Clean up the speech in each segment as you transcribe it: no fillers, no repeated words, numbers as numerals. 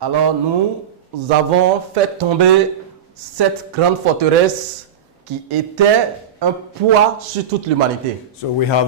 Alors nous avons fait tomber cette grande forteresse qui était un poids sur toute l'humanité. So we have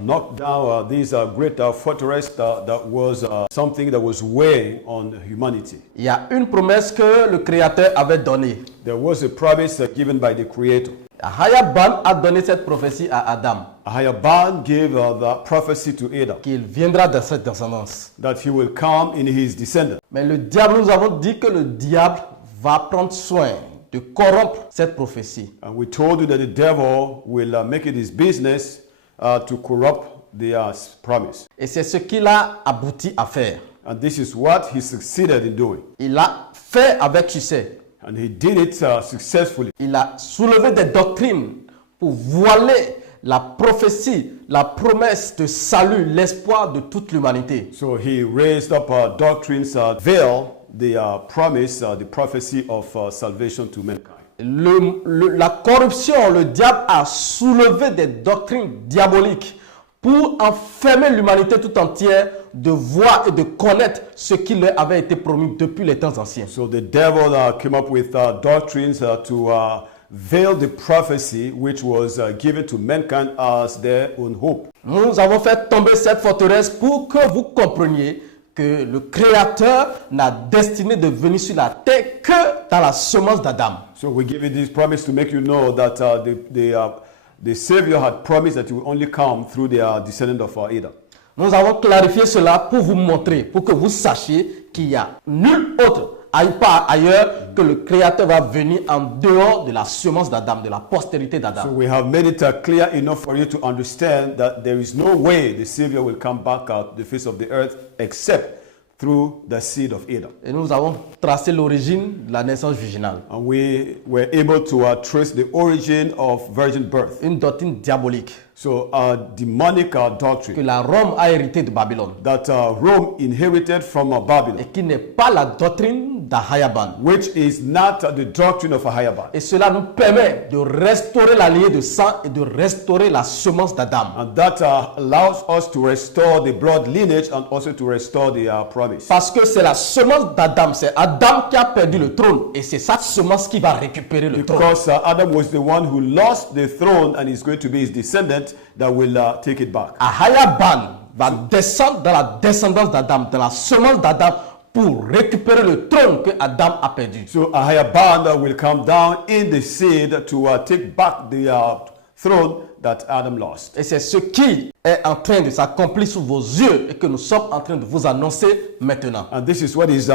knocked down this great fortress that was something that was weighing on humanity. Il y a une promesse que le Créateur avait donnée. There was a promise given by the Creator. Achaad a donné cette prophétie à Adam. Achaad gave the prophecy to Adam. Qu'il viendra de cette descendance. That he will come in his descendant. Mais le diable, nous avons dit que le diable va prendre soin de corrompre cette prophétie. And we told you that the devil will make it his business to corrupt the promise. Et c'est ce qu'il a abouti à faire. And this is what he succeeded in doing. Il a fait avec succès. And he did it successfully. Il a soulevé des doctrines pour voiler la prophétie, la promesse de salut, l'espoir de toute l'humanité. So he raised up doctrines that veil the promise, the prophecy of salvation to mankind. La corruption, le diable a soulevé des doctrines diaboliques pour enfermer l'humanité tout entière de voir et de connaître ce qui leur avait été promis depuis les temps anciens. So the devil came up with doctrines to veil the prophecy which was given to mankind as their own hope. Nous avons fait tomber cette forteresse pour que vous compreniez que le Créateur n'a destiné de venir sur la terre que dans la semence d'Adam. So we give you this promise to make you know that the Savior had promised that he will only come through the descendant of Adam. Nous avons clarifié cela pour vous montrer, pour que vous sachiez qu'il n'y a nul autre ailleurs que le Créateur va venir en dehors de la semence d'Adam, de la postérité d'Adam. So we have made it clear enough for you to understand that there is no way the Savior will come back out the face of the earth except through the seed of Adam. Et nous avons tracé l'origine de la naissance virginale. And we were able to trace the origin of virgin birth. Une doctrine diabolique. So a demonic doctrine. Que la Rome a hérité de Babylone. That Rome inherited from Babylon. Et qui n'est pas la doctrine d'Achaad. Which is not the doctrine of Achaad. Et cela nous permet de restaurer la lignée de sang et de restaurer la semence d'Adam. And that allows us to restore the blood lineage and also to restore the promise. Parce que c'est la semence d'Adam, c'est Adam qui a perdu le trône et c'est sa semence qui va récupérer le trône. Because Adam was the one who lost the throne and is going to be his descendant that will take it back. Achaad va descendre dans la descendance d'Adam, dans la semence d'Adam pour récupérer le trône que Adam a perdu. So Achaad will come down in the seed to take back the throne that Adam lost. Et c'est ce qui est en train de s'accomplir sous vos yeux et que nous sommes en train de vous annoncer maintenant. And this is what is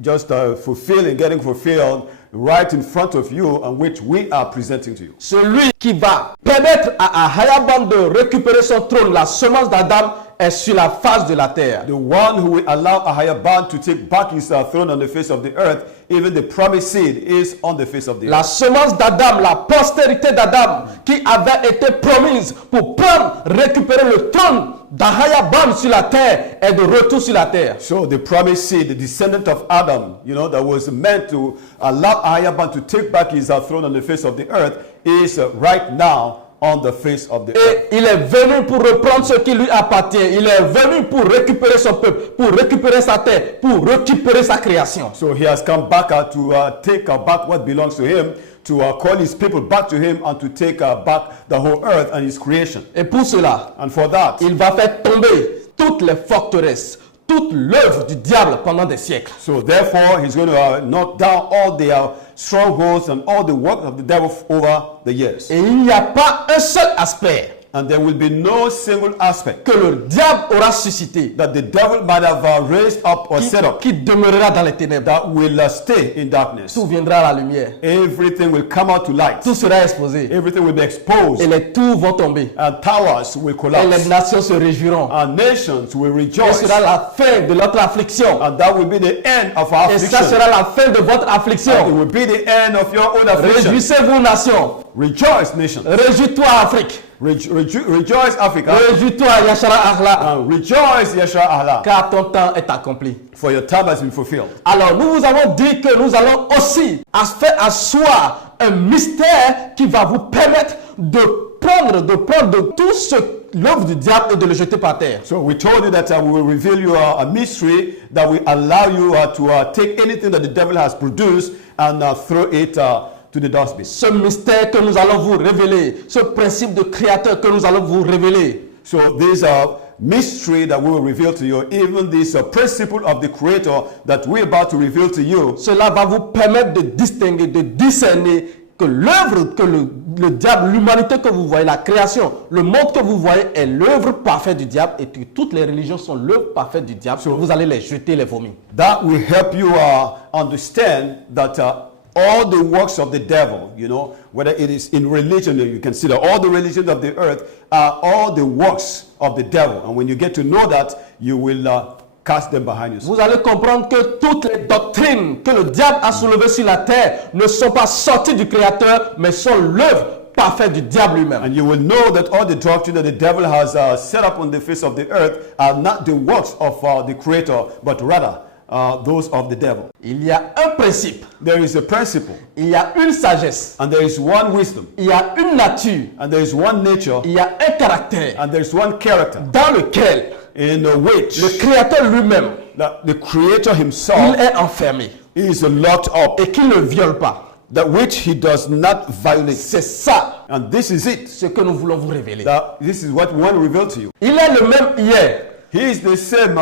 just fulfilling, getting fulfilled right in front of you, and which we are presenting to you. Celui qui va permettre à Achaad de récupérer son trône, la semence d'Adam, est sur la face de la terre. The one who will allow Achaad to take back his throne on the face of the earth, even the promised seed is on the face of the earth. La semence d'Adam, la postérité d'Adam, qui avait été promise pour prendre, récupérer le trône d'Achaad sur la terre, est de retour sur la terre. So the promised seed, the descendant of Adam, that was meant to allow Achaad to take back his throne on the face of the earth, is right now on the face of the earth. Et il est venu pour reprendre ce qui lui appartient. Il est venu pour récupérer son peuple, pour récupérer sa terre, pour récupérer sa création. So he has come back to take back what belongs to him, to call his people back to him, and to take back the whole earth and his creation. Et pour cela, and for that, il va faire tomber toutes les forteresses, toute l'œuvre du diable pendant des siècles. So therefore, he's going to knock down all the strongholds and all the work of the devil over the years. Et il n'y a pas un seul aspect And there will be no single aspect que le diable aura suscité that the devil might have raised up or set up qui demeurera dans les ténèbres. that will stay in darkness. Tout viendra à la lumière. Everything will come out to light. Tout sera exposé. Everything will be exposed. Et les tours vont tomber. And towers will Et collapse. les nations se réjouiront. And nations will Et rejoice. ce sera la fin de notre affliction. And that will be the end of our Et affliction. ça sera la fin de votre And it affliction. will be the end of your own affliction. Réjouissez-vous, nations. Rejoice, nations. Réjouis-toi, Afrique. Rejoice, Africa. Réjouis-toi, Yashara Akhla. And rejoice, Yeshua Allah. Car ton temps est accompli. For your time has been fulfilled. Alors, nous vous avons dit que nous allons aussi faire asseoir un mystère qui va vous permettre de prendre de tout ce l'œuvre du diable et de le jeter par terre. So we told you that we will reveal you a mystery that will allow you to take anything that the devil has produced and throw it to the dustbin. Ce mystère que nous allons vous révéler, ce principe de créateur que nous allons vous révéler. So these are mystery that we will reveal to you, even this principle of the Creator that we're about to reveal to you. Cela va vous permettre de distinguer, de discerner que l'œuvre que le diable, l'humanité que vous voyez, la création, le monde que vous voyez est l'œuvre parfaite du diable et que toutes les religions sont l'œuvre parfaite du diable. Vous allez les jeter, les vomis. That will help you understand that all the works of the devil, you know, whether it is in religion, you can see that all the religions of the earth are all the works of the devil. And when you get to know that, you will cast them behind you. Vous allez comprendre que toutes les doctrines que le diable a soulevées sur la terre ne sont pas sorties du Créateur, mais sont l'œuvre parfaite du diable lui-même. And you will know that all the doctrine that the devil has set up on the face of the earth are not the works of the Creator, but rather those of the devil. Il y a un principe. There is a principle. Il y a une sagesse. And there is one wisdom. Il y a une nature. And there is one nature. Il y a un caractère. And there is one character. Dans lequel in which le Créateur lui-même, the Creator himself, il est enfermé. He is locked up. Et qu'il ne viole pas. That which he does not violate. C'est ça. And this is it. Ce que nous voulons vous révéler. This is what we want to reveal to you. Il est le même hier. He is the same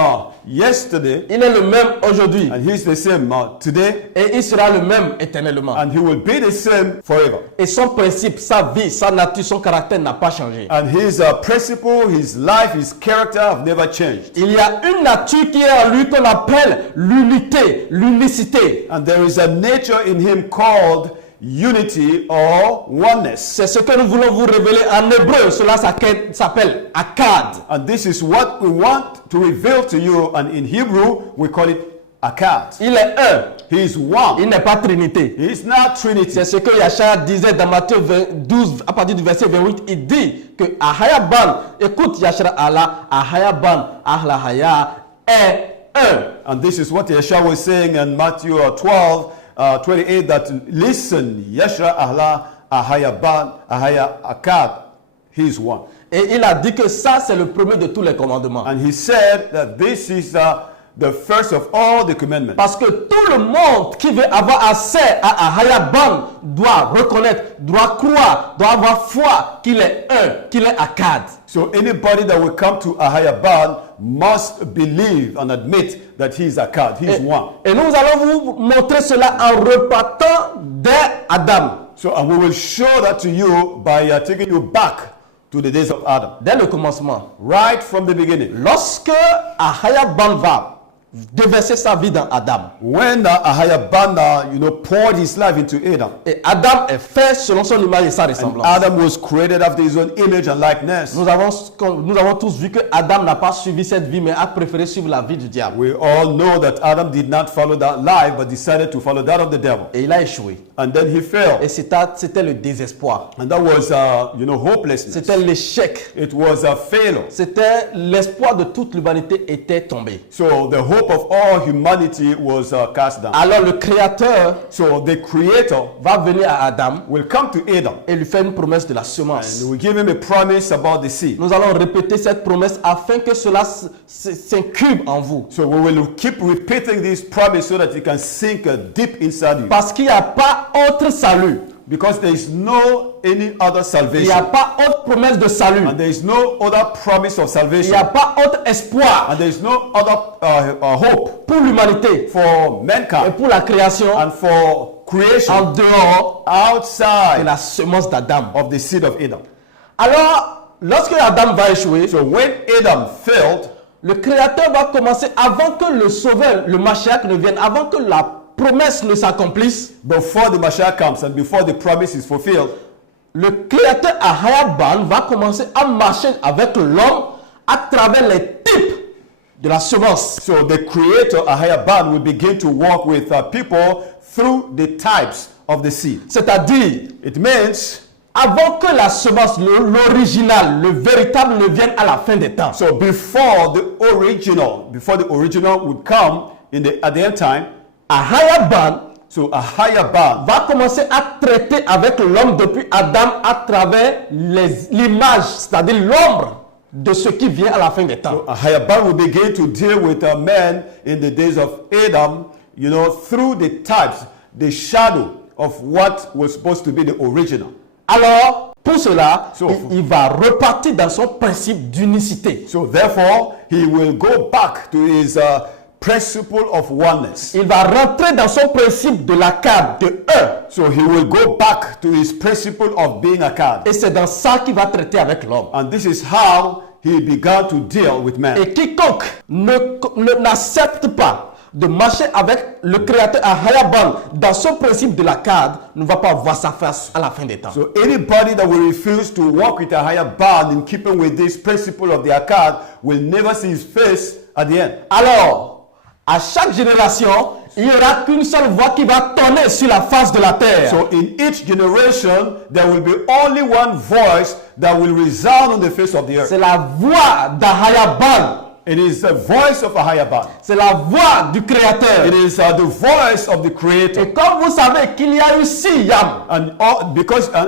yesterday. Il est le même aujourd'hui. And he is the same today. Et il sera le même éternellement. And he will be the same forever. Et son principe, sa vie, sa nature, son caractère n'a pas changé. And his principle, his life, his character have never changed. Il y a une nature qui est en lui qu'on appelle l'unité, l'unicité. And there is a nature in him called unity or oneness. C'est ce que nous voulons vous révéler en hébreu. Cela s'appelle ACHAD. And this is what we want to reveal to you. And in Hebrew, we call it ACHAD. Il est un. He is one. Il n'est pas trinité. He is not Trinity. C'est ce que Yachad disait dans Matthieu 12, à partir du verset 28. Il dit que Ahayaban, écoute Yachad Allah, Ahayaban, Ahlahaya est un. And this is what Yeshua was saying in Matthew 12, 28, that listen, Yeshua Allah, Ahayaban, Ahaya Akkad, he is one. Et il a dit que ça c'est le premier de tous les commandements. And he said that this is the first of all the commandments. Parce que tout le monde qui veut avoir accès à Ahayaban doit reconnaître, doit croire, doit avoir foi qu'il est un, qu'il est Akkad. So anybody that will come to Ahayaban must believe and admit that he is Akkad, he is one. Et nous allons vous montrer cela en repartant d'Adam. So and we will show that to you by taking you back to the days of Adam. Dès le commencement. Right from the beginning. Lorsque Ahayaban va déverser sa vie dans Adam. When Ahayaban, poured his life into Adam. Et Adam est fait selon son image et sa ressemblance. And Adam was created after his own image and likeness. Nous avons tous vu que Adam n'a pas suivi cette vie, mais a préféré suivre la vie du diable. We all know that Adam did not follow that life, but decided to follow that of the devil. Et il a échoué. And then he failed. Et c'était le désespoir. And that was, hopelessness. C'était l'échec. It was a failure. C'était l'espoir de toute l'humanité était tombé. So the hope of all humanity was cast down. Alors le Créateur, so the Creator, va venir à Adam, will come to Adam, et lui faire une promesse de la semence. and will give him a promise about the seed. Nous allons répéter cette promesse afin que cela s'incube en vous. So we will keep repeating this promise so that it can sink deep inside you. Parce qu'il n'y a pas autre salut. Because there is no any other salvation. Il n'y a pas autre promesse de salut. And there is no other promise of salvation. Il n'y a pas autre espoir. And there is no other hope pour l'humanité, for mankind, et pour la création, and for creation, en dehors outside de la semence d'Adam. Of the seed of Adam. Alors, lorsque Adam va échouer, so when Adam failed, le Créateur va commencer avant que le Sauveur, le Mashiach ne vienne, avant que la promesse ne s'accomplisse, before the Mashiach comes and before the promise is fulfilled, le Créateur Ahayaban va commencer à marcher avec l'homme à travers les types de la semence. So the Creator Ahayaban will begin to walk with people through the types of the seed. C'est-à-dire, it means, avant que la semence, l'original, le véritable ne vienne à la fin des temps. So before the original would come at the end time, Ahayaban, Ahayaban va commencer à traiter avec l'homme depuis Adam à travers l'image, c'est-à-dire l'ombre de ce qui vient à la fin des temps. A higher bound will begin to deal with a man in the days of Adam, you know, through the types, the shadow of what was supposed to be the original. Alors, pour cela, So, il va repartir dans son principe d'unicité. So therefore, he will go back to his principle of oneness. Il va rentrer dans son principe de l'ACHAD, de un. So he will go back to his principle of being ACHAD. Et c'est dans ça qu'il va traiter avec l'homme. And this is how he began to deal with man. Et quiconque n'accepte pas de marcher avec le Créateur à Hayaban dans son principe de l'ACHAD ne va pas voir sa face à la fin des temps. So anybody that will refuse to walk with a higher bond in keeping with this principle of the ACHAD will never see his face at the end. Alors, à chaque génération, il n'y aura qu'une seule voix qui va tonner sur la face de la terre. So in each generation, there will be only one voice that will resound on the face of the earth. C'est la voix d'Ahayaban. It is the voice of a higher bond. C'est la voix du Créateur. It is the voice of the Creator. Et comme vous savez qu'il y a eu 6 yams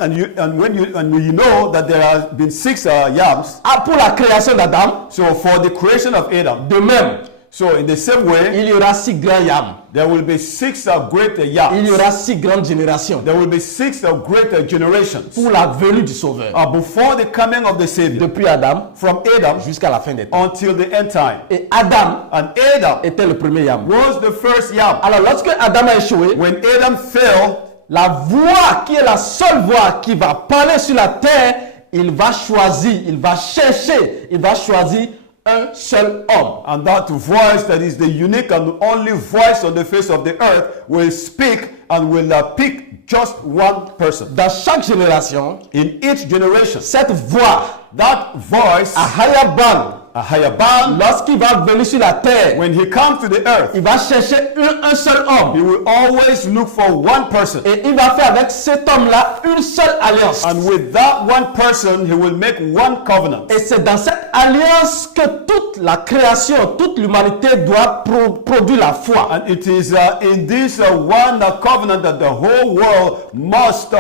When you know that there have been 6 yams, pour la création d'Adam, so for the creation of Adam, de même, so in the same way, il y aura 6 grands yams. there will be 6 great Il y yams. aura 6 grandes générations There will be 6 great generations pour la venue du Sauveur. before the coming of the Savior, Depuis Adam from Adam jusqu'à la fin des temps. until the end time. Et Adam And Adam était le premier yam. was the first yam. Alors lorsque Adam a échoué, When Adam fell, la voix qui est la seule voix qui va parler sur la terre, il va choisir, il va chercher, il va choisir un seul homme. and that voice that is the unique and only voice on the face of the earth will speak and will pick just one person. Dans chaque génération, In each generation, cette voix that voice, à Hayaban, a higher band, lorsqu'il va venir sur la terre, when he comes to the earth, il va chercher un seul he homme. will always look for one person. Et il va faire avec cet homme-là une seule alliance. And with that one person, he will make one covenant. Et c'est dans cette alliance que toute la création, toute l'humanité doit produire la foi. And it is in this one covenant that the whole world must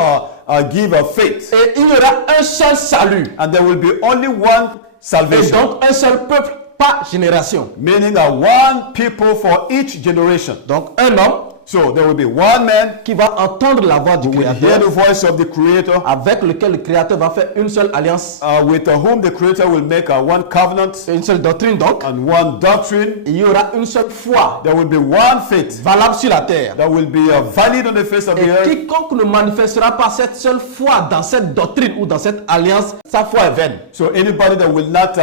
give a faith. Et il y aura un seul salut. And there will be only one Et salvation. donc un seul peuple par génération. Meaning one people for each generation. Donc un homme So there will be one man qui va entendre la voix du who will hear Créateur, the voice of the Creator, avec lequel le Créateur va faire une seule alliance, with whom the Creator will make one covenant une seule doctrine donc. and one doctrine. Il y aura une seule foi There will be one faith valable sur la terre. that will be valid on the face of the Et earth. quiconque ne manifestera pas cette seule foi dans cette doctrine ou dans cette alliance, sa foi est vaine. So anybody that will not,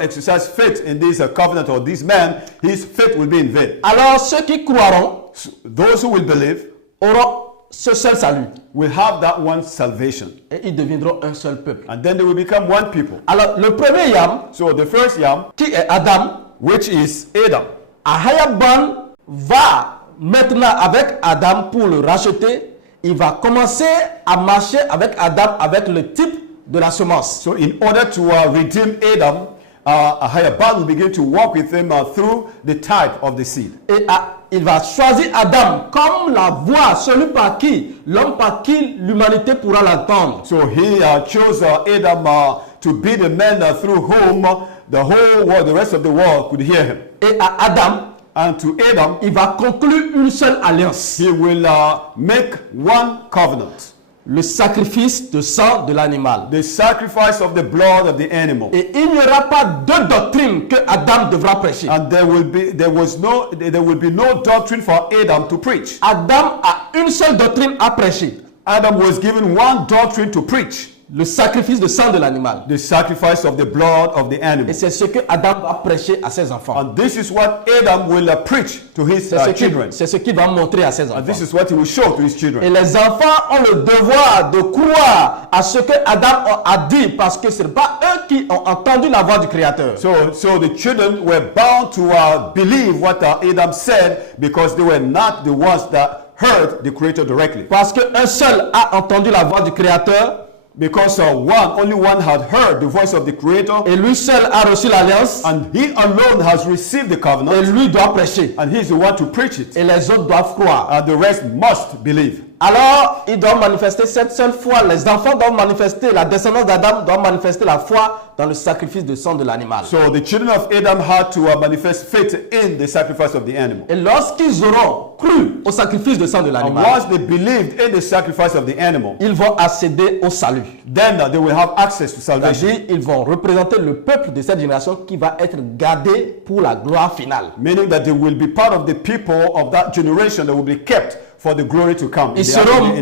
exercise faith in this covenant or this man, his faith will be in vain. Alors ceux qui croiront Those who will believe auront ce seul salut. will have that one salvation. Et ils deviendront un seul peuple. And then they will become one people. Alors le premier yam, So the first yam, qui est Adam, which is Adam. Ahayaban va maintenant avec Adam pour le racheter. Il va commencer à marcher avec Adam avec le type de la semence. So in order to redeem Adam, Ahayaban will begin to walk with him through the type of the seed. Et il va choisir Adam comme la voix, celui par qui, l'homme par qui l'humanité pourra l'entendre. So he chose Adam to be the man through whom the whole world, the rest of the world could hear him. Et à Adam, And to Adam, il va conclure une seule alliance. he will make one covenant. Le sacrifice de sang de l'animal. The sacrifice of the blood of the animal. Et il n'y aura pas deux doctrines que Adam devra prêcher. And there will be no doctrine for Adam to preach. Adam a une seule doctrine à prêcher. Adam was given one doctrine to preach. Le sacrifice de sang de l'animal. The sacrifice of the blood of the animal. Et c'est ce que Adam va prêcher à ses enfants. And this is what Adam will preach to his children. C'est ce qu'il va montrer à ses And enfants. this is what he will show to his Et children. les enfants ont le devoir de croire à ce que Adam a dit parce que ce n'est pas eux qui ont entendu la voix du Créateur. So the children were bound to believe what Adam said because they were not the ones that heard the Creator directly. Parce qu'un seul a entendu la voix du Créateur. Because only one had heard the voice of the Creator, Et lui seul a reçu l'alliance. and he alone has received the Et covenant, lui doit prêcher. and he's the one to preach it. Et les autres doivent croire. And the rest must believe. Alors, ils doivent manifester cette seule foi. Les enfants doivent manifester, la descendance d'Adam doit manifester la foi dans le sacrifice de sang de l'animal. So the children of Adam had to manifest faith in the sacrifice of the animal. Et lorsqu'ils auront cru au sacrifice de sang de And l'animal, once they believed in the sacrifice of the animal, ils vont accéder au salut. then they will have access to salvation. C'est-à-dire, ils vont représenter le peuple de cette génération qui va être gardé pour la gloire finale. Meaning that they will be part of the people of that generation that will be kept for the glory to come in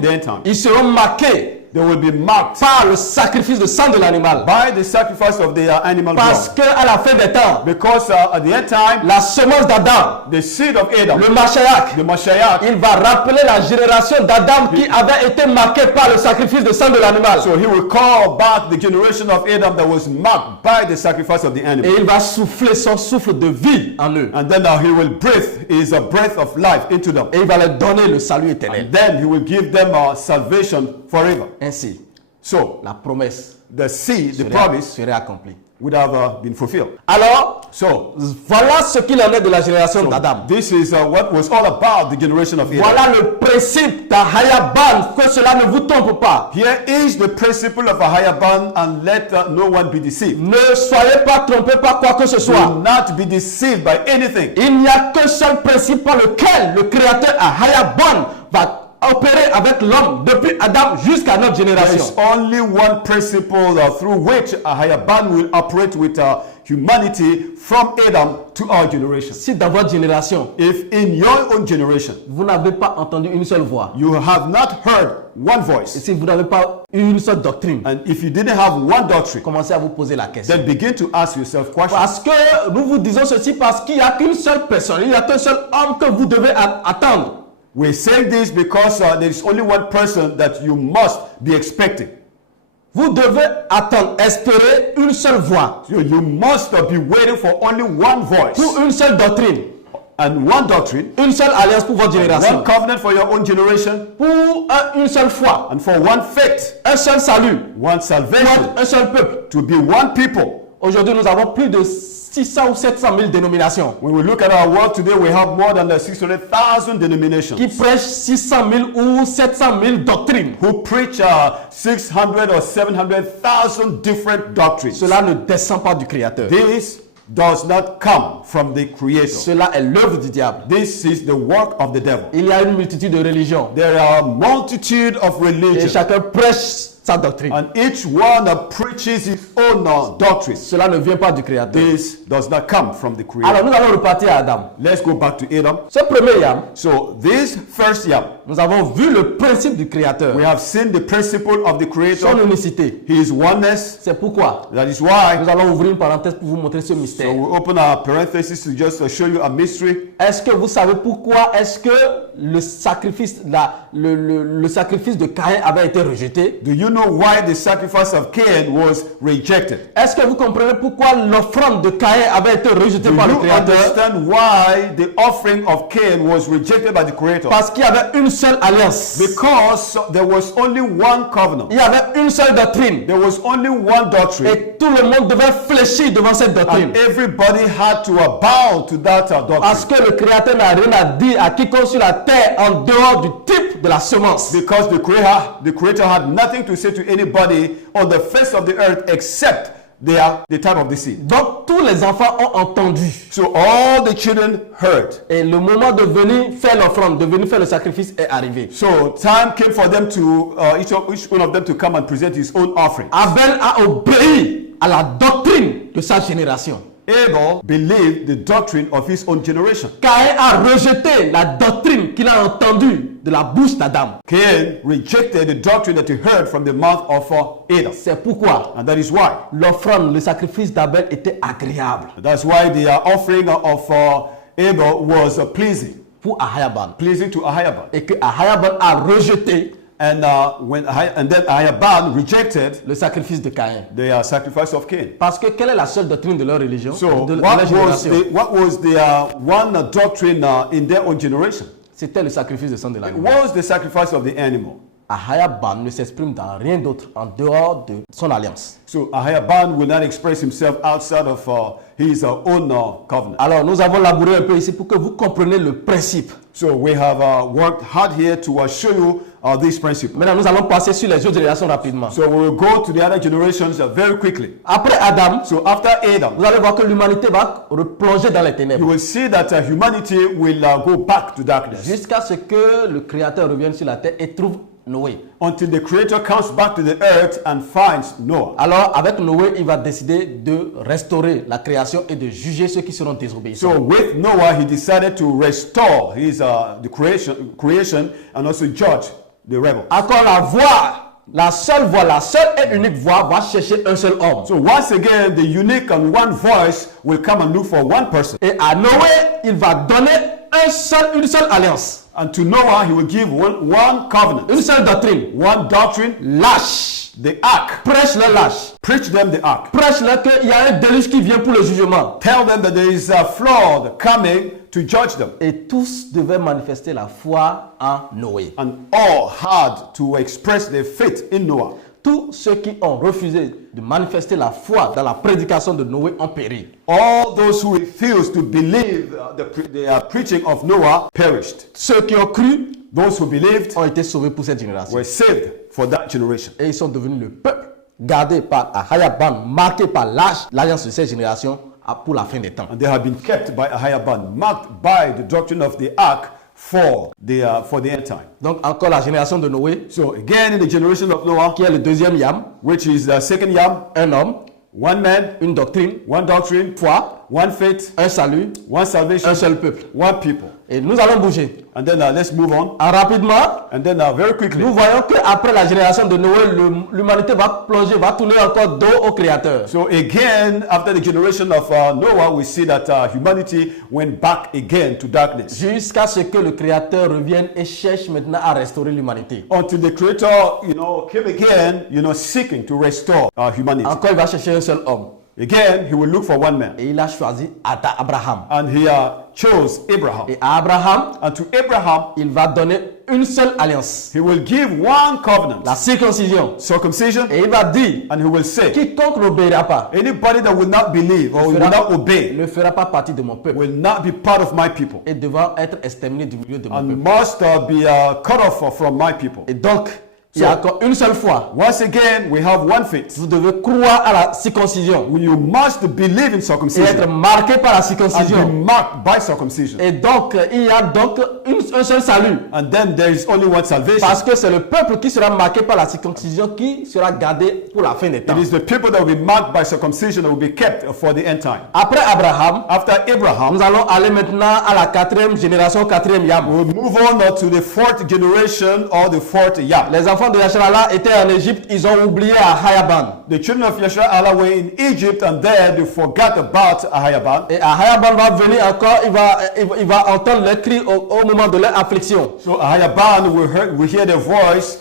the end time. Ils seront marqués They will be marked par le sacrifice de sang de l'animal. by the sacrifice of the animal Parce blood. qu'à la fin des temps, Because at the end time, la semence d'Adam, the seed of Adam, le Mashiach, the Mashiach, il va rappeler la génération d'Adam qui avait été marquée par le sacrifice de sang de l'animal. so he will call back the generation of Adam that was marked by the sacrifice of the Et animal. il va souffler son souffle de vie en eux. And then he will breathe his breath of life into them. Et il va leur donner le salut éternel. Then he will give them salvation forever. Ainsi, So la promesse the seed, the serait, promise, serait accomplie. would have been fulfilled. Alors, So voilà ce qu'il en est de la génération d'Adam. this is what was all about the generation of Adam. Voilà le principe d'Ahayaban, que cela ne vous trompe pas. Here is the principle of a higher bond, and let no one be deceived. Ne soyez pas trompés par quoi que ce Do soit. not be deceived by anything. Il n'y a qu'un seul principe par lequel le créateur Ahayaban va opérer avec l'homme depuis Adam jusqu'à notre There génération. is only one principle through which a higher bond will operate with humanity from Adam to our generation. Si dans votre génération, If in your own generation vous n'avez pas entendu une seule voix, you have not heard one et voice, si vous n'avez pas une seule doctrine, and if you didn't have one doctrine, commencez à vous poser la question. then begin to ask yourself questions. Parce que nous vous disons ceci parce qu'il n'y a qu'une seule personne, il n'y a qu'un seul homme que vous devez attendre. We're saying this because there is only one person that you must be expecting. Vous devez attendre, espérer une seule voix You must be waiting for only one voice pour une seule doctrine, and one doctrine, une seule alliance pour votre génération, one covenant for your own generation, pour une seule foi, and for one faith, un seul salut, one pour salvation, un seul peuple. to be one people. Aujourd'hui, nous avons plus de 600 ou 700 000 dénominations When we look at our world today, we have more than 600,000 denominations qui prêchent 600 000 ou 700 000 doctrines. who preach 600 or 700,000 different doctrines. Cela ne descend pas du Créateur. This does not come from the Creator. Cela est l'œuvre du diable. This is the work of the devil. Il y a une multitude de religions There are a multitude of et religions, chacun prêche sa doctrine. and each one preaches his own doctrines. Cela ne vient pas du Créateur. This does not come from the Creator. Alors nous allons repartir à Adam. Let's go back to Adam. Ce premier yam, So this first yam, nous avons vu le principe du Créateur, we have seen the principle of the son Creator, unicité. his oneness. C'est pourquoi That is why nous allons ouvrir une parenthèse pour vous montrer ce mystère. so we open our parenthesis to just show you a mystery. Est-ce que vous savez pourquoi est-ce que le sacrifice, le sacrifice de Caïn avait été rejeté? Do you know why the sacrifice of Cain was rejected? Est-ce que vous comprenez pourquoi l'offrande de Caïn avait été rejetée Do par le you Créateur? understand why the offering of Cain was rejected by the Creator? Parce qu'il y avait une seule alliance. Because there was only one covenant. Il y avait une seule doctrine. There was only one doctrine. Et tout le monde devait fléchir devant cette doctrine. And everybody had to bow to that Parce doctrine. que le Créateur n'a rien à dire à quiconque sur la terre en dehors du type de la semence. Because the Creator had nothing to say to anybody on the face of the earth except the type of the seed. Donc tous les enfants ont entendu. So all the children heard. Et le moment de venir faire l'offrande, de venir faire le sacrifice est arrivé. So time came for them to each one of them to come and present his own offering. Abel a obéi à la doctrine de sa génération. Abel believed the doctrine of his own generation. Caïn a rejeté la doctrine qu'il a entendue de la bouche d'Adam. Cain rejected the doctrine that he heard from the mouth of Adam. C'est pourquoi And that is why. l'offrande, le sacrifice d'Abel était agréable That's why the offering of Abel was pleasing pour Ahayaban. to Ahayaban. Et que Ahayaban a rejeté And then Ahayaban rejected le sacrifice de Caïn. the sacrifice of Cain. Parce que quelle est la seule doctrine de leur religion, So de leur génération? what was the one doctrine in their own generation? C'était le sacrifice de sang de It l'animal. was the sacrifice of the animal. Ahayaban ne s'exprime dans rien d'autre en dehors de son alliance. So Ahayaban will not express himself outside of his own covenant. Alors, nous avons labouré un peu ici pour que vous compreniez le principe. So we have worked hard here to show you this principle. Maintenant, nous allons passer sur les autres générations rapidement. So we will go to the other generations very quickly. Après Adam, So after Adam, vous allez voir que l'humanité va replonger dans les ténèbres you will see that humanity will go back to darkness jusqu'à ce que le Créateur revienne sur la terre et trouve Noé. until the Creator comes back to the earth and finds Noah. Alors, avec Noé, il va décider de restaurer la création et de juger ceux qui seront désobéissants. So with Noah, he decided to restore the creation and also judge the rebels. Encore la seule et unique voix va chercher un seul homme. So once again, the unique and one voice will come and look for one person. Et à Noé, il va donner une seule alliance, And to Noah, he will give one covenant, une seule doctrine. one doctrine, Lâche, the ark. prêche-le lâche. Preach them the ark. Prêche-le qu'il y a un déluge qui vient pour le jugement. Tell them that there is a flood coming to judge them. Et tous devaient manifester la foi en Noé. And all had to express their faith in Noah. Tous ceux qui ont refusé de manifester la foi dans la prédication de Noé ont péri. All those who refused to believe the preaching of Noah perished. Ceux qui ont cru Those who believed ont été sauvés pour cette génération. were saved for that generation. Et ils sont devenus le peuple gardé par Ahayaban, marqué par l'alliance de cette génération pour la fin des temps. And they have been kept by Ahayaban, marked by the doctrine of the ark for the end time. Donc encore la génération de Noé, So again, in the generation of Noah, qui est le deuxième Yam, which is the second Yam, un homme, one man, une doctrine, one doctrine, foi, one faith, un salut, one salvation, un seul peuple. one people. Et nous allons bouger. And then let's move on. Rapidement, And then very quickly, nous voyons qu'après la génération de Noé, l'humanité va plonger, va tourner encore dos au Créateur. so again, after the generation of Noah, we see that humanity went back again to darkness Jusqu'à ce que le Créateur revienne et cherche maintenant à restaurer l'humanité. until the Creator, came again, seeking to restore humanity. Encore, il va chercher un seul homme. Again, he will look for one man, Et il a choisi Abraham. and he chose Abraham. Et à Abraham, And to Abraham, il va donner une seule alliance, he will give one covenant, la circoncision. circumcision, Et il va dire, and he will say, quiconque n'obéira pas anybody that will not believe or will not obey ne fera pas partie de mon peuple will not be part of my people et devra être exterminé du milieu de mon and peuple. must be cut off from my people. Et donc, il y a encore une seule fois, Once again, we have one faith. vous devez croire à la circoncision You must believe in et être circumcision marqué par la and circoncision. be marked by circumcision. Et donc, il y a donc un seul salut. And then there is only one salvation. Parce que c'est le peuple qui sera marqué par la circoncision qui sera gardé pour la fin des temps. It is the people that will be marked by circumcision that will be kept for the end time. Après Abraham, After Abraham, nous allons aller maintenant à la quatrième génération, quatrième Yam. we'll move on to the fourth generation or the fourth Yam. Les enfants de Yasharala étaient en Égypte, ils ont oublié Ahayaban. The children of Yasharala were in Egypt and there they forgot about Ahayaban. Et Ahayaban va venir encore, il va entendre les cris au moment de leur affliction. So Ahayaban will hear their voice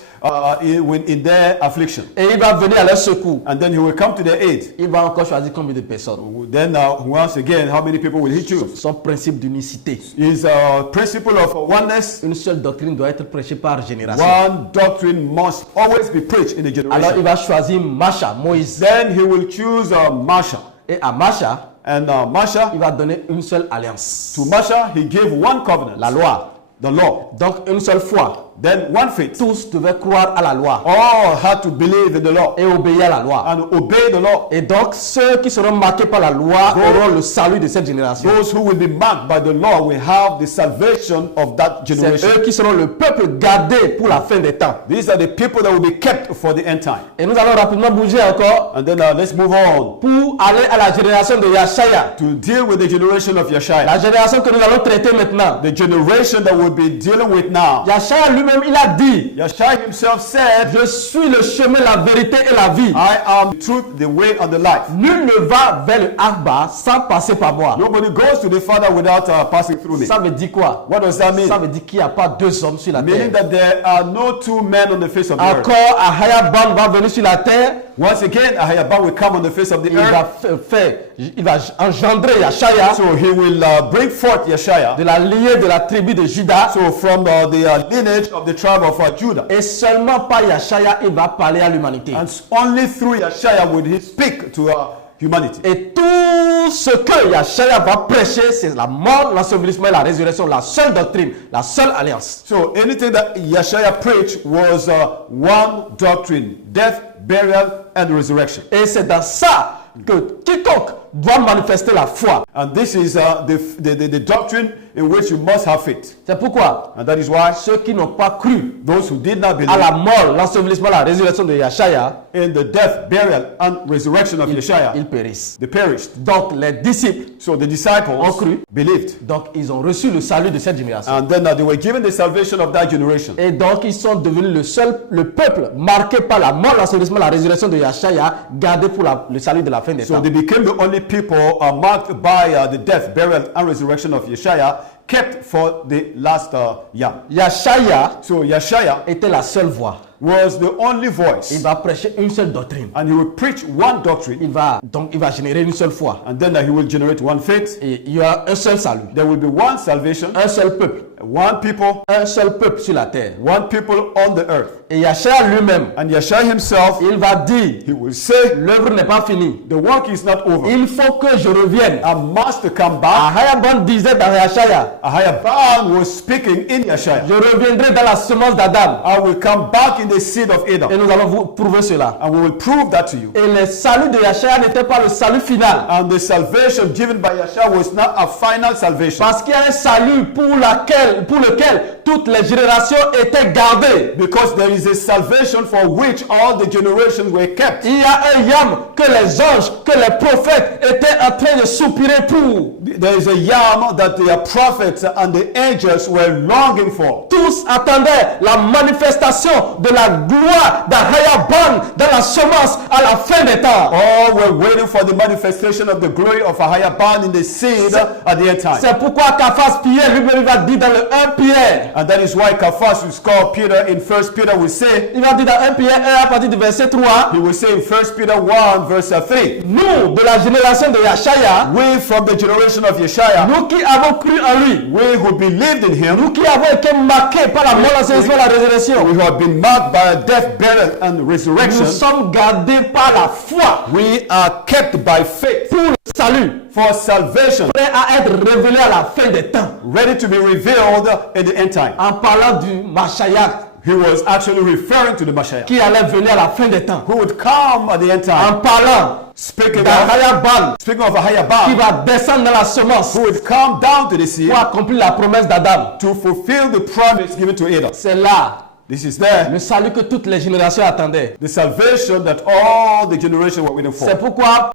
in their affliction. Et il va venir à leur secours. And then he will come to their aid. Il va encore choisir combien de personnes. Then once again, how many people will he choose? Son principe d'unicité. His principle of oneness. Une seule doctrine doit être prêchée par génération. One doctrine must always be preached in a Alors il generation. va choisir Masha, Moïse. Then he will choose Masha. Et à Masha, And Masha, il va donner une seule alliance. to Masha, he gave one covenant. La loi. The law. Donc une seule foi. Then one faith. Tous devaient croire à la loi All had to believe in the law et obéir à la loi. and obey the law. Et donc ceux qui seront marqués par la loi auront le salut de cette génération. Those who will be marked by the law will have the salvation of that C'est generation. eux qui seront le peuple gardé pour la fin des temps. These are the people that will be kept for the end time. Et nous allons rapidement bouger encore And then let's move on pour aller à la génération de Yashaya. to deal with the generation of Yeshaya. La génération que nous allons traiter maintenant. The generation that we'll be dealing with now. Yashaya lui-même, il a dit, Yeshaya himself said, je suis le chemin, la vérité et la vie. I am the truth, the way, and the life. Nul ne va vers le Akba sans passer par moi. Nobody goes to the Father without passing through me. Ça veut dire quoi? What does that mean? Ça veut dire qu'il n'y a pas deux hommes sur la Meaning terre. that there are no two men on the face of the earth. Encore, Ahayaban va venir sur la terre. Once again, Ahayaban will come on the face of the earth. Il va engendrer Yashaya So he will bring forth Yeshaya. de la lignée de la tribu de Juda. So from the lineage of of the tribe of Judah. Et seulement par Yeshaya, il va parler à l'humanité. And only through Yeshua would he speak to humanity. Et tout ce que Yeshaya va prêcher, c'est la mort, l'ensevelissement et la résurrection, la seule doctrine, la seule alliance. So anything that Yeshua preached was one doctrine: death, burial, and resurrection. Et c'est dans ça que quiconque doit manifester la foi. And this is the doctrine in which you must have faith. C'est pourquoi And that is why ceux qui n'ont pas cru those who did not à believe la mort, l'ensevelissement, la résurrection de Yeshaya, in the death, burial, and resurrection of Yeshua, ils périssent. they perished. Donc les disciples So the disciples ont cru. believed. Donc ils ont reçu le salut de cette génération. And then they were given the salvation of that generation. Et donc ils sont devenus le peuple marqué par la mort, l'ensevelissement, la résurrection de Yeshaya, gardé pour le salut de la fin des So temps. they became the only people marked by the death, burial, and resurrection of Yeshua, kept for the last year. Yeshaya So Yeshua était la seule voix. was the only Il voice, va prêcher une seule doctrine. and he would preach one doctrine, Il va générer une seule foi. and then he will generate one faith. Et il y aura un seul salut, There will be one salvation, un seul peuple, one people, un seul peuple sur la terre. one people on the earth. Et Yeshaya lui-même, And Yeshua himself, il va dire, he will say, l'œuvre n'est pas finie. the work is not over. Il faut que je revienne. I must come back. Ahayaban disait dans Yeshaya, Ahayaban was speaking in Yeshua. je reviendrai dans la semence d'Adam. I will come back in the seed of Adam. Et nous allons vous prouver cela. And we will prove that to you. Et le salut de Yeshaya n'était pas le salut final. And the salvation given by Yeshua was not a final salvation. Parce qu'il y a un salut pour lequel toutes les générations étaient gardées. Because there is a salvation for which all the generations were kept. Il y a un yam que les anges, que les prophètes étaient en train de soupirer pour. There is a yam that the prophets and the angels were longing for. Tous attendaient la manifestation de la gloire d'Ahayaban dans la semence à la fin des temps. All were waiting for the manifestation of the glory of Ahayaban in the seed at the end time. C'est pourquoi Caphas Pierre lui-même va dire dans le 1 Pierre. And that is why Cephas is called Peter in 1 Peter will say, Il va dire dans 1 Pierre 1 à partir du verset 3. he will say in 1 Peter 1 verse 3, Nous, de la génération de Yeshaya, we from the generation of Yeshua, nous qui avons cru en lui, we who believed in him, nous qui avons été marqués par la mort, l'ensevelissement, la résurrection, we who have been marked by death, burial, and nous resurrection, sommes gardés par la foi we are kept by faith pour le salut, for salvation, prêt à être révélé à la fin des temps. ready to be revealed in the end time. En parlant du Mashiach He was actually referring to the Messiah, qui allait venir à la fin des temps. who would come at the end time. En parlant Speaking of d'Ahayaban qui Ahayaban, va descendre dans la semence who would come down to the sea pour accomplir la promesse d'Adam. to fulfill the promise given to Adam. C'est là This is there, le salut que toutes les générations attendaient. the salvation that all the generations were waiting for. C'est pourquoi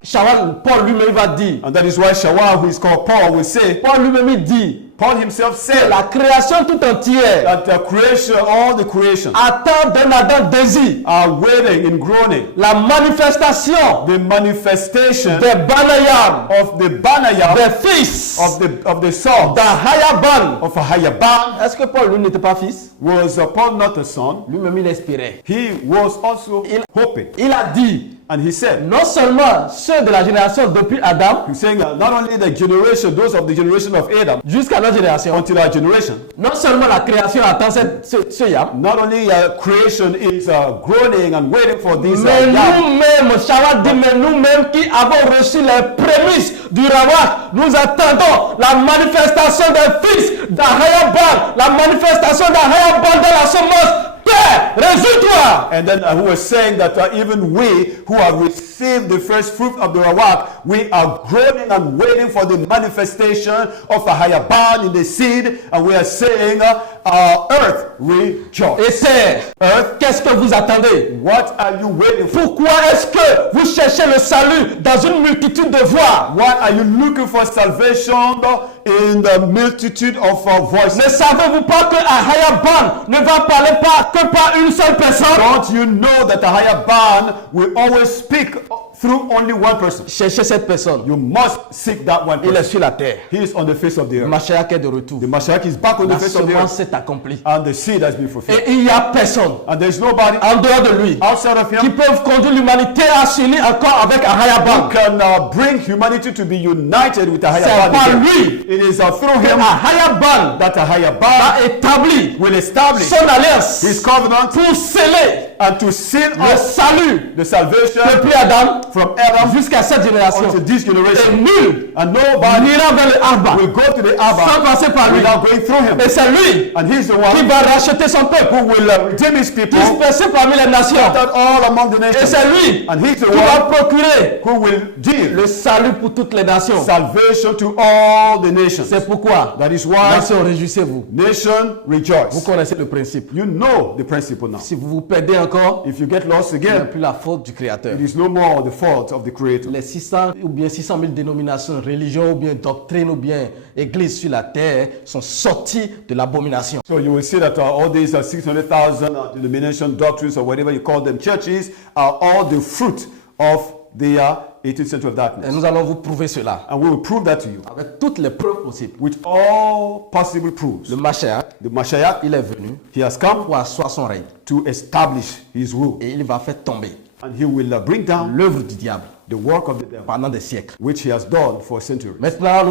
Paul lui-même va dire, And that is why Shawah, who is called Paul, will say, Paul lui-même il dit, Paul himself said la création tout entière that the creation, all the creation, attend d'un ardent désir are waiting in groaning. la manifestation The manifestation des Banayam, of the Banayam, des fils of the son d'Ahayaban. of Ahayaban. Est-ce que Paul lui n'était pas fils? Was Paul not a son? Lui-même il espérait. He was also hoping. Il a dit, And he said, non seulement ceux de la génération depuis Adam he's saying not only the generation, those of the generation of Adam, jusqu'à notre génération, until our generation, non seulement la création attend ce yam, not only creation is groaning and waiting for this mais yam, nous-mêmes, Shawat dit, mais nous-mêmes qui avons reçu les prémices du Rawat, nous attendons la manifestation des fils d'Ahayaban, la manifestation d'Ahayaban dans la semence. Père, réjouis-toi! and then who was saying that even we who have received the first fruit of the Rawak, we are groaning and waiting for the manifestation of a Hayaban in the seed, and we are saying, earth, rejoice. Et terre, Earth, qu'est-ce que vous attendez? what are you waiting for? Pourquoi est-ce que vous cherchez le salut dans une multitude de voix? What are you looking for salvation in the multitude of voices? Ne savez-vous pas que Ahayaban ne va parler pas que par une seule personne? Don't you know that the Hayaban will always speak through only one person. Cherchez cette personne. You must seek that one Il est person. sur la terre. He is on the face of the Le earth. Mashiach est de retour. The Mashiach is back on La the face of the semence earth. s'est accomplie. And the seed has been fulfilled. Et il n'y a personne And there's nobody en dehors de lui outside of qui him peut conduire l'humanité à s'unir encore avec who Ahayabam. can bring humanity to be united with a higher C'est par band. lui It is through que him Ahayabam that a higher band a établi will establish son alliance his covenant pour sceller and to seal le up salut the salvation depuis Adam from Adam jusqu'à cette génération. unto this Et generation. nul And nobody n'ira vers le Arba will go to the sans Abba passer par lui. without going through him. Et c'est lui And he's the qui one va racheter son peuple, who will redeem his people dispersé parmi les nations. that all among the Et nations. c'est lui And he's the qui va one procurer who will deal le salut pour toutes les nations. salvation to all the nations. C'est pourquoi, That is why nations, réjouissez-vous. nation Vous rejoice. connaissez le principe. You know the principle now. Si vous vous perdez encore, If you get lost il n'y a again, plus la faute du Créateur. it is no more the fault of the Creator. Les 600 ou bien 600 000 dénominations, religions ou bien doctrines ou bien églises sur la terre sont sorties de l'abomination. So you will see that all these 600,000 denomination doctrines or whatever you call them churches are all the fruit of the 18th century of Et darkness. nous allons vous prouver cela And we will prove that to you avec toutes les preuves possibles. with all possible proofs. Le Mashiach, The Mashiach, il est venu he has come pour asseoir son règne to establish his rule. et il va faire tomber And he will bring down l'œuvre du diable the work of the devil, pendant des siècles. which he has done for centuries. Maintenant,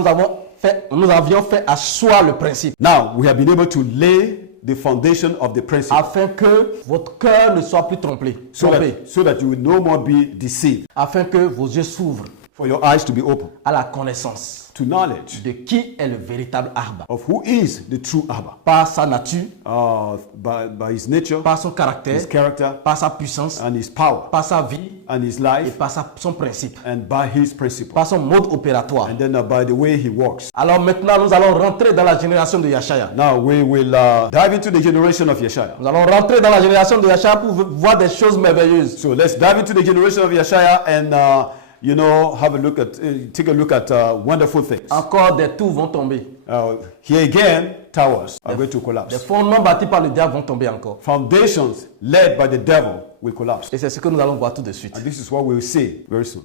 nous avions fait asseoir le principe Now, we have been able to lay the foundation of the principle afin que votre cœur ne soit plus trompé, so that you will no more be deceived, afin que vos yeux s'ouvrent for your eyes to be open à la connaissance to knowledge de qui est le véritable Arba, of who is the true Abba, par sa nature, by his nature, par son caractère, his character, par sa puissance, and his power, par sa vie and his et life, par son principe, and by his principle, par son mode opératoire. and then by the way he works. Alors maintenant, nous allons rentrer dans la génération de Yashaya. Now we will dive into the generation of Yeshaya. Nous allons rentrer dans la génération de Yashaya pour voir des choses merveilleuses. So let's dive into the generation of Yeshaya and have a look at, take a look at wonderful things. Encore des tours vont tomber. Here again, towers are going to Des collapse. fondements bâtis par le diable vont tomber encore. Foundations led by the devil will collapse. Et c'est ce que nous allons voir tout de suite. And this is what we will see very soon.